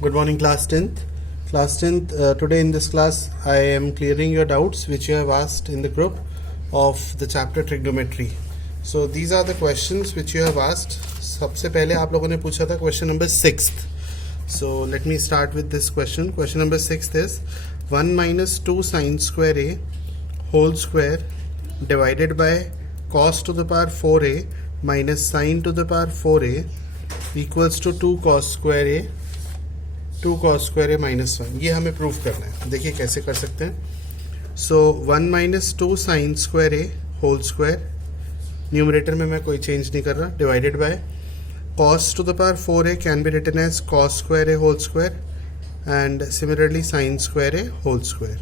Good morning, class 10th. Class 10th, today in this class, I am clearing your doubts which you have asked in the group of the chapter trigonometry. So these are the questions which you have asked. सबसे पहले आप लोगों ने पूछा था question number 6th. So let me start with this question. Question number 6th is 1 minus 2 sine square a whole square divided by cos to the power 4a minus sine to the power 4a equals to 2 cos square a 2 cos square a minus 1. ये हमें prove करना है. देखिए कैसे कर सकते हैं. So 1 minus 2 sin square a whole square, numerator में मैं कोई चेंज नहीं कर रहा, divided by cos to the power 4a can be written as cos square a whole square and similarly sin square a whole square.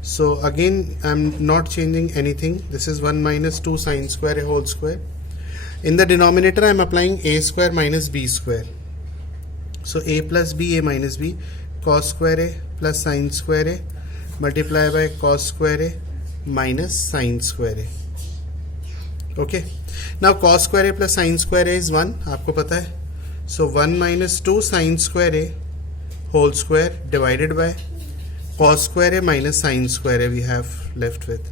So again I'm not changing anything. This is 1 minus 2 sin square a whole square. In the denominator I am applying a square minus b square. So a plus b, a minus b, cos square a plus sin square a multiply by cos square a minus sin square a. Okay. Now cos square a plus sin square a is 1, आपको पता है. So 1 minus 2 sin square a whole square divided by cos square a minus sin square a we have left with.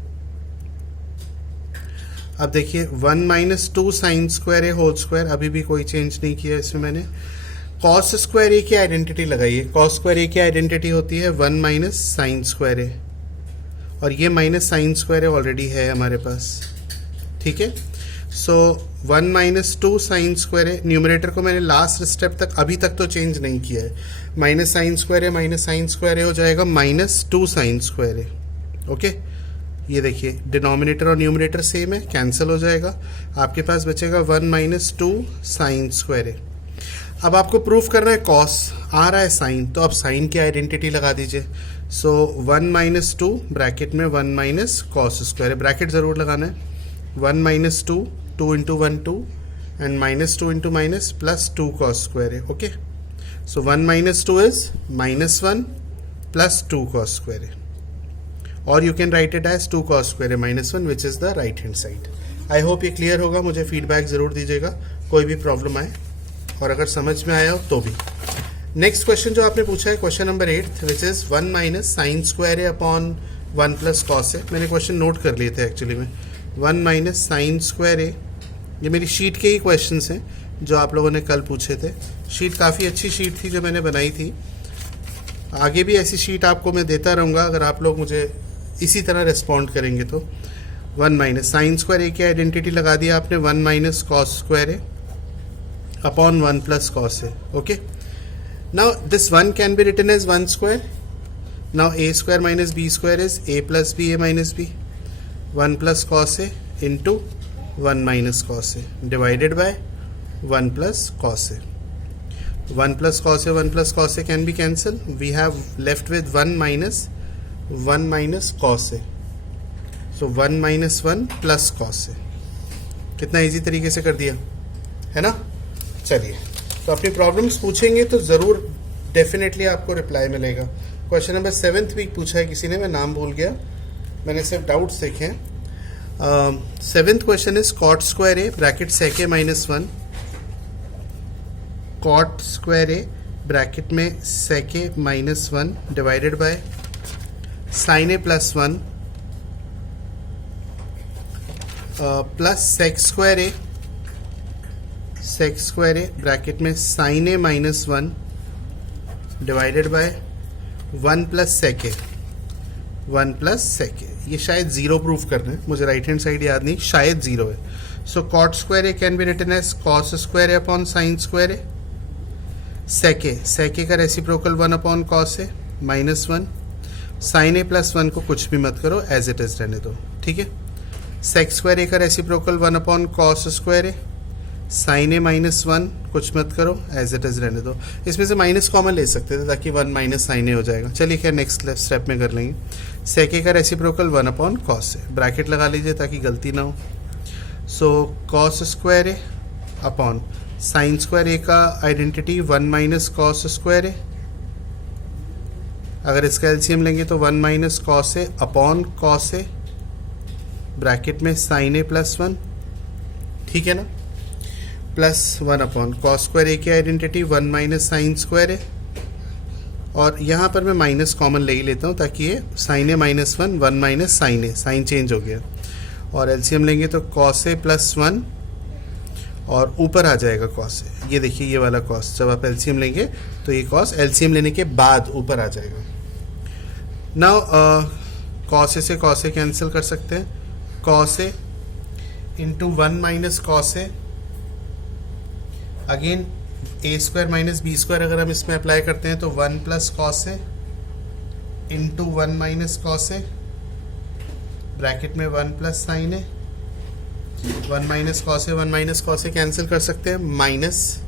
अब देखिए 1 minus 2 sin square a whole square, अभी भी कोई change नहीं किया इसमें मैंने. कॉस स्क्वायर ए की आइडेंटिटी लगाइए. कॉस स्क्वायर ए की आइडेंटिटी होती है 1 माइनस साइन स्क्वायर ए, और ये माइनस साइन स्क्वायर ए ऑलरेडी है हमारे पास. ठीक है. सो 1 माइनस 2 साइन स्क्वायर ए, न्यूमरेटर को मैंने लास्ट स्टेप तक अभी तक तो चेंज नहीं किया है. Minus sine square A minus sine square ए हो जाएगा माइनस 2 साइन स्क्वायर ए. ओके. ये देखिए डिनोमिनेटर और न्यूमरेटर सेम है, कैंसिल हो जाएगा. आपके पास बचेगा 1 माइनस 2 साइन स्क्वायर ए. अब आपको प्रूफ करना है कॉस, आ रहा है साइन, तो आप साइन की आइडेंटिटी लगा दीजिए. सो 1 माइनस 2 ब्रैकेट में 1 माइनस कॉस स्क्वायर है, ब्रैकेट ज़रूर लगाना है. 1 minus 2, 2 into 1 2 and minus 2 into minus plus 2 cos square है. Okay. So 1 minus 2 is minus 1 plus 2 cos square है, और you can write it as 2 cos square है minus 1 which is the right hand side. I hope ये clear होगा. मुझे feedback ज़रूर दीजिएगा कोई भी प्रॉब्लम आए, और अगर समझ में आया हो तो भी. नेक्स्ट क्वेश्चन जो आपने पूछा है question number 8 which is 1 minus sine square A upon 1 plus cos A. मैंने क्वेश्चन नोट कर लिए थे एक्चुअली में. 1 माइनस साइन स्क्वायर ए, ये मेरी शीट के ही क्वेश्चंस हैं जो आप लोगों ने कल पूछे थे. शीट काफ़ी अच्छी शीट थी जो मैंने बनाई थी. आगे भी ऐसी शीट आपको मैं देता रहूँगा अगर आप लोग मुझे इसी तरह रिस्पॉन्ड करेंगे तो. 1 माइनस साइन स्क्वायर ए की आइडेंटिटी लगा दिया आपने 1 minus cos square A upon 1 plus cos a. Okay. Now this 1 can be written as 1 square. Now a square minus b square is a plus b a minus b. 1 plus cos a into 1 minus cos a divided by 1 plus cos a. 1 plus cos a, 1 plus cos a can be cancelled. We have left with 1 minus cos a. So 1 minus 1 plus cos a. कितना easy तरीके से कर दिया है ना. चलिए, तो अपनी प्रॉब्लम्स पूछेंगे तो ज़रूर डेफिनेटली आपको रिप्लाई मिलेगा. क्वेश्चन नंबर 7th भी पूछा है किसी ने, मैं नाम भूल गया, मैंने सिर्फ डाउट्स देखे हैं. 7th question is cot square A bracket sec A minus 1. Cot square A bracket में sec A minus 1 divided by sine A plus 1 plus sec square A bracket में sine A minus 1 divided by 1 plus sec A. 1 plus sec A, ये शायद zero proof करना है, मुझे right hand side याद नहीं, शायद ज़ीरो है. So cot square A can be written as cos square A upon sine square A. Sec A का reciprocal 1 upon cos A minus 1. Sine A plus 1 को कुछ भी मत करो, एज इट इज़ रहने दो. ठीक है. सेक स्क्वायर ए का reciprocal 1 upon cos square A. Sign A minus 1 कुछ मत करो, एज इट इज़ रहने दो. इसमें से माइनस कॉमन ले सकते थे ताकि 1 माइनस साइन ए हो जाएगा. चलिए क्या नेक्स्ट स्टेप में कर लेंगे. सेक ए का reciprocal 1 upon cos A, bracket लगा लीजिए ताकि गलती ना हो. So cos square A upon sine square A का आइडेंटिटी 1 माइनस कॉस स्क्वायर ए. अगर इसका एलसीएम लेंगे तो 1 minus cos A upon cos A bracket में साइन ए प्लस 1. ठीक है ना. प्लस 1 अपॉन कॉस स्क्वायर ए की आइडेंटिटी 1 माइनस साइन स्क्वायर है, और यहाँ पर मैं माइनस कॉमन ले ही लेता हूँ ताकि ये sine A minus one, one minus sine A, sine change हो गया। और एलसीएम लेंगे तो कॉस ए प्लस वन और ऊपर आ जाएगा कॉस ए। ये देखिए ये वाला कॉस, जब आप एलसीएम लेंगे तो ये कॉस एलसीएम लेने के बाद ऊपर आ जाएगा। नाउ कॉस ए से कॉस ए कैंसिल कर सकते हैं, cos A into one minus cos A, again A square minus B square अगर हम इसमें अप्लाई करते हैं तो one plus cos A into one minus cos A, bracket में one plus sine A, one minus cos A, one minus cos A cancel कर सकते हैं, minus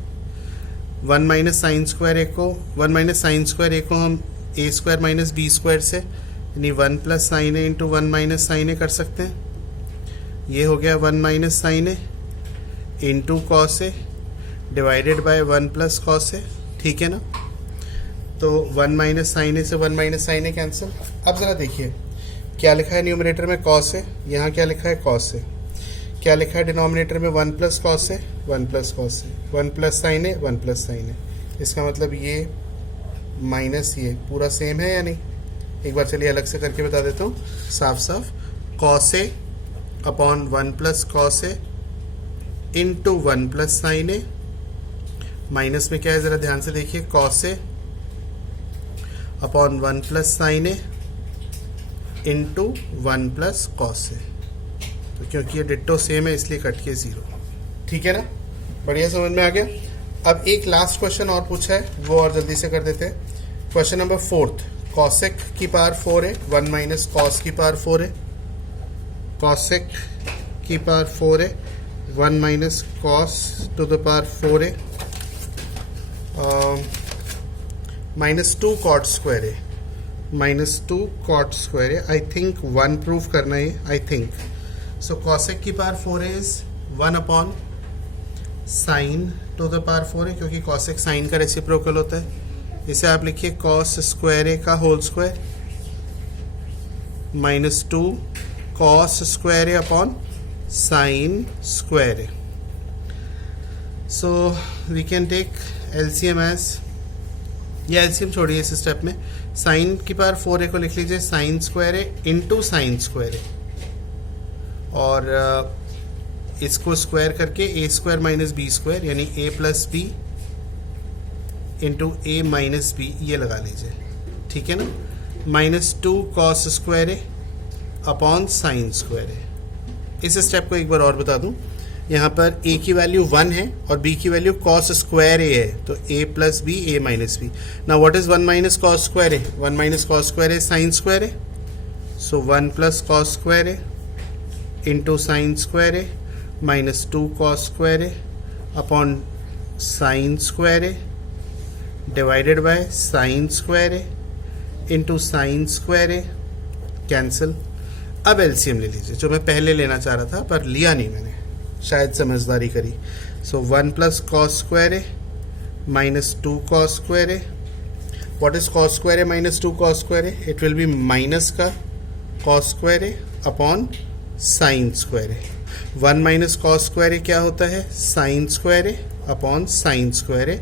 one minus sine square A को, one minus sine square A को हम A square minus B square से यानी one plus sine A into one minus sine A कर सकते हैं। ये हो गया one minus sine A into cos A divided by one plus cos A, ठीक है ना। तो वन माइनस साइन ए से one minus sine A cancel. अब ज़रा देखिए क्या लिखा है न्यूमरेटर में कॉस ए, यहाँ क्या लिखा है कॉस ए, क्या लिखा है डिनोमिनेटर में one plus cos A, one plus cos A, one plus sine A, one plus sine ए। इसका मतलब ये माइनस ये पूरा सेम है या नहीं। एक बार चलिए अलग से करके बता देता हूँ साफ साफ, cos A upon one plus cos A into one plus sine A, minus में क्या है ज़रा ध्यान से देखिए, cos A upon one plus sine A into one plus cos ए। तो क्योंकि ये डिट्टो सेम है इसलिए कट के ज़ीरो, ठीक है ना। बढ़िया समझ में आ गया। अब एक लास्ट क्वेश्चन और पूछा है वो और जल्दी से कर देते हैं। क्वेश्चन नंबर फोर्थ, कॉसेक की पावर 4 है, वन माइनस कॉस की पावर 4 है, कॉसेक की पावर 4 है, one minus cos two the power 4 है, माइनस टू कॉट स्क्वायर है, माइनस टू कॉट स्क्वायर है। आई थिंक वन प्रूफ करना है, आई थिंक। सो कॉसेक की पावर 4 है is one upon sine to the power 4 है, क्योंकि कॉसेक साइन का रेसिप्रोकल होता है। इसे आप लिखिए कॉस स्क्वायर ए का whole square minus two cos square A upon sine square A. So we can take LCM as, या एलसीएम छोड़िए इस स्टेप में, साइन की पावर 4 ए को लिख लीजिए sign square A into sine square ए, और इसको स्क्वायर करके ए स्क्वायर माइनस बी स्क्वायर यानी ए प्लस बी इंटू ए माइनस बी ये लगा लीजिए, ठीक है ना। Minus two cos square A upon sine square ए। इस स्टेप को एक बार और बता दूं, यहाँ पर ए की वैल्यू 1 है और बी की वैल्यू कॉस स्क्वायर ए है, तो A plus B A minus B. Now what is one minus cos square A, one minus cos square A sine square A, so one plus cos square A into sine square A minus two cos square A upon sine square A divided by sine square A into sine square A, cancel. अब LCM ले लीजिए, जो मैं पहले लेना चाह रहा था पर लिया नहीं मैंने, शायद समझदारी करी। सो one plus cos square A minus two cos square A. What is cos square A minus two cos square A, it will be minus का cos square A upon sine square A. One minus cos square ए क्या होता है, sign square A upon sine square A,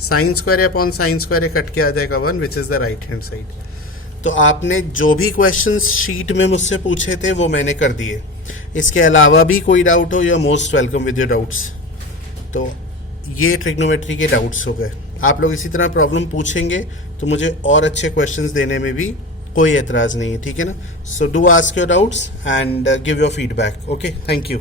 sine square A upon sine square A cut के आ जाएगा 1 which is the right hand side. तो आपने जो भी questions sheet में मुझसे पूछे थे वो मैंने कर दिए। इसके अलावा भी कोई डाउट हो, you are most welcome with your doubts. तो ये ट्रिग्नोमेट्री के डाउट्स हो गए। आप लोग इसी तरह प्रॉब्लम पूछेंगे तो मुझे और अच्छे क्वेश्चंस देने में भी कोई एतराज़ नहीं है, ठीक है ना। So do ask your doubts and give your feedback. Okay, thank you.